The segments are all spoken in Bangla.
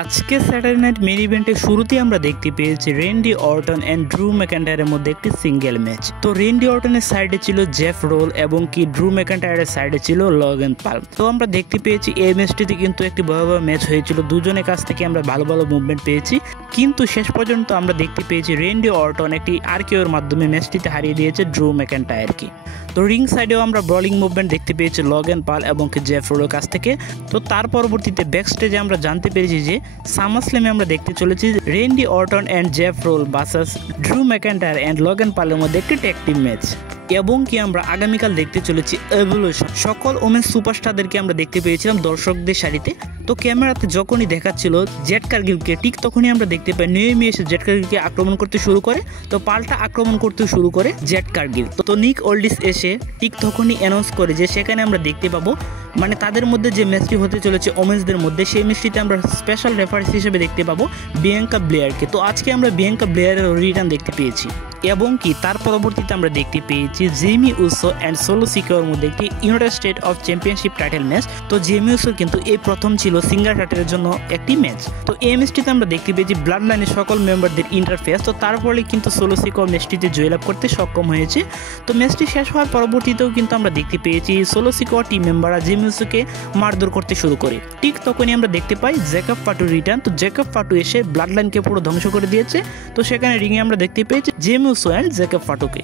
আজকে স্যাটারডে নাইট মেইন ইভেন্টে শুরুতেই আমরা দেখতে পেয়েছি রেন্ডি অর্টন এন্ড ড্রু ম্যাকইন্টায়ারের মধ্যে একটি সিঙ্গেল ম্যাচ। তো রেন্ডি অর্টনের সাইডে ছিল জেফ রোল এবং কি ড্রু ম্যাকইন্টায়ারের সাইডে ছিল লগেন পাল। তো আমরা দেখতে পেয়েছি এই ম্যাচটিতে কিন্তু একটি ভয়াবহ ম্যাচ হয়েছিল, দুজনের কাছ থেকে আমরা ভালো ভালো মুভমেন্ট পেয়েছি, কিন্তু শেষ পর্যন্ত আমরা দেখতে পেয়েছি রেন্ডি অর্টন একটি আরকিওর মাধ্যমে ম্যাচটিতে হারিয়ে দিয়েছে ড্রু ম্যাকইন্টায়ারকে। তো রিং সাইডেও আমরা বোলিং মুভমেন্ট দেখতে পেয়েছি লগেন পাল এবং কি জেফ রোলের কাছ থেকে। তো তার পরবর্তীতে ব্যাক স্টেজে আমরা জানতে পেরেছি যে সামারস্ল্যামে আমরা দেখতে চলেছি রেন্ডি অর্টন এন্ড জেফ রোল versus Drew McIntyre and Logan পালের মধ্যে একটি ট্যাগ টিম ম্যাচ, এবং কি আমরা আগামীকাল দেখতে চলেছি এভলিউশন। সকল ওমেন সুপারস্টারদেরকে আমরা দেখতে পেয়েছিলাম দর্শকদের সারিতে। তো ক্যামেরাতে যখনই দেখাচ্ছিল জেড কার্গিলকে, ঠিক তখনই আমরা দেখতে পাই নেমি এসে জেড কার্গিলকে আক্রমণ করতে শুরু করে। তো পাল্টা আক্রমণ করতে শুরু করে জেড কার্গিল। তো নিক ওল্ডিস এসে ঠিক তখনই অ্যানাউন্স করে যে সেখানে আমরা দেখতে পাবো মানে তাদের মধ্যে যে ম্যাচটি হতে চলেছে ওমেন্সদের মধ্যে, সেই ম্যাচটিতে আমরা স্পেশাল রেফারেন্স হিসেবে দেখতে পাবো বিয়াঙ্কা ব্লেয়ারকে। তো আজকে আমরা বিয়াঙ্কা ব্লেয়ারের রিটার্ন দেখতে পেয়েছি, এবং কি তার পরবর্তীতে আমরা দেখতে পেয়েছি Jamie Uso and solo seeker মধ্যে একটি United state of championship title match. তো জেমি উসো কিন্তু এই প্রথম ছিল সিঙ্গেল টাইটেলের জন্য একটি ম্যাচ। তো এই ম্যাচটিতে আমরা দেখতে পেয়েছি ব্লাড লাইনের সকল মেম্বারদের ইন্টারফেস। তো তারপরে কিন্তু সোলো সিকার ম্যাচটিতে জয়লাভ করতে সক্ষম হয়েছে। তো ম্যাচটি শেষ হওয়ার পরবর্তীতেও কিন্তু আমরা দেখতে পেয়েছি সোলো সিকার টিম মেম্বাররা জেমি উসোকে মারধর করতে শুরু করে। ঠিক তখনই আমরা দেখতে পাই জ্যাকব ফাটুর রিটার্ন। তো জ্যাকব ফাটু এসে ব্লাড লাইনকে পুরো ধ্বংস করে দিয়েছে। তো সেখানে রিংয়ে আমরা দেখতে পেয়েছি জেমি উসো অ্যান্ড জ্যাকব ফাটুকে,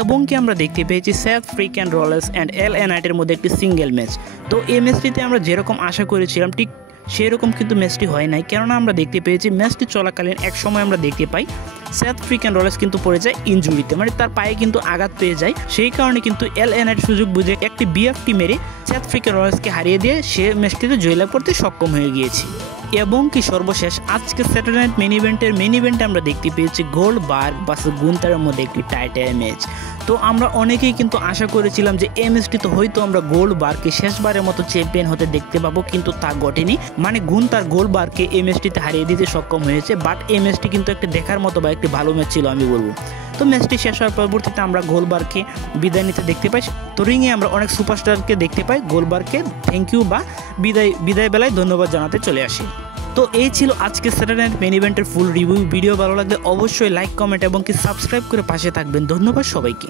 এবং কি আমরা দেখতে পেয়েছি সেথ ফ্রিক্যান রোলেন্স অ্যান্ড এলএ নাইটের মধ্যে একটি সিঙ্গেল ম্যাচ। তো এই ম্যাচটিতে আমরা যেরকম আশা করেছিলাম ঠিক সেরকম কিন্তু ম্যাচটি হয় নাই, কেননা আমরা দেখতে পেয়েছি ম্যাচটি চলাকালীন এক সময় আমরা দেখতে পাই সেথ ফ্রিক্যান রোলেন্স কিন্তু পড়ে যায় ইনজুরিতে, মানে তার পায়ে কিন্তু আঘাত পেয়ে যায়। সেই কারণে কিন্তু এলএ নাইট সুযোগ বুঝে একটি বিএফটি মেরে সেথ ফ্রিক্যান রোলেন্সকে হারিয়ে দিয়ে সে ম্যাচটিতে জয়লাভ করতে সক্ষম হয়ে গিয়েছে। এবং কি সর্বশেষ আজকে স্যাটারডে নাইট মেইন ইভেন্টে আমরা দেখতে পেয়েছি গোল্ডবার্গ ভার্সেস গুন্থারের মধ্যে একটি টাইটেল ম্যাচ। তো আমরা অনেকেই কিন্তু আশা করেছিলাম যে এই ম্যাচটিতে হয়তো আমরা গোল্ডবার্গকে শেষবারের মতো চ্যাম্পিয়ন হতে দেখতে পাবো, কিন্তু তা ঘটেনি। মানে গুন্থার গোল্ডবার্গকে এই ম্যাচটিতে হারিয়ে দিতে সক্ষম হয়েছে, বাট এই ম্যাচটি কিন্তু একটা দেখার মতো বা একটি ভালো ম্যাচ ছিল আমি বলবো। তো ম্যাচটি শেষ হওয়ার পরবর্তীতে আমরা গোল্ডবার্গকে বিদায় নিতে দেখতে পাই। তো রিংয়ে আমরা অনেক সুপারস্টারকে দেখতে পাই, গোল্ডবার্গকে থ্যাংক ইউ বা বিদায় বেলায় ধন্যবাদ জানাতে চলে আসি। তো এই ছিল আজকে স্যাটারডে নাইট মেইন ইভেন্টের ফুল রিভিউ। ভিডিও ভালো লাগলে অবশ্যই লাইক, কমেন্ট এবং কি সাবস্ক্রাইব করে পাশে থাকবেন। ধন্যবাদ সবাইকে।